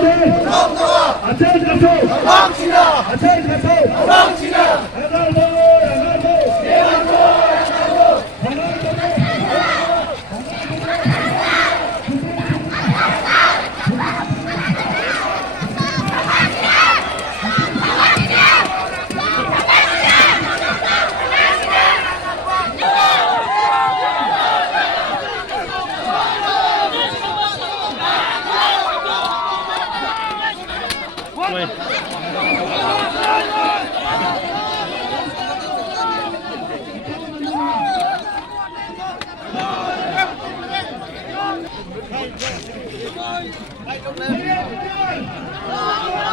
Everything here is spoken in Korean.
오늘 아차인 가서 도망치라! 아차인 가서 도망치라! 야간도 Hãy subscribe cho kênh Ghiền Mì Gõ để không bỏ lỡ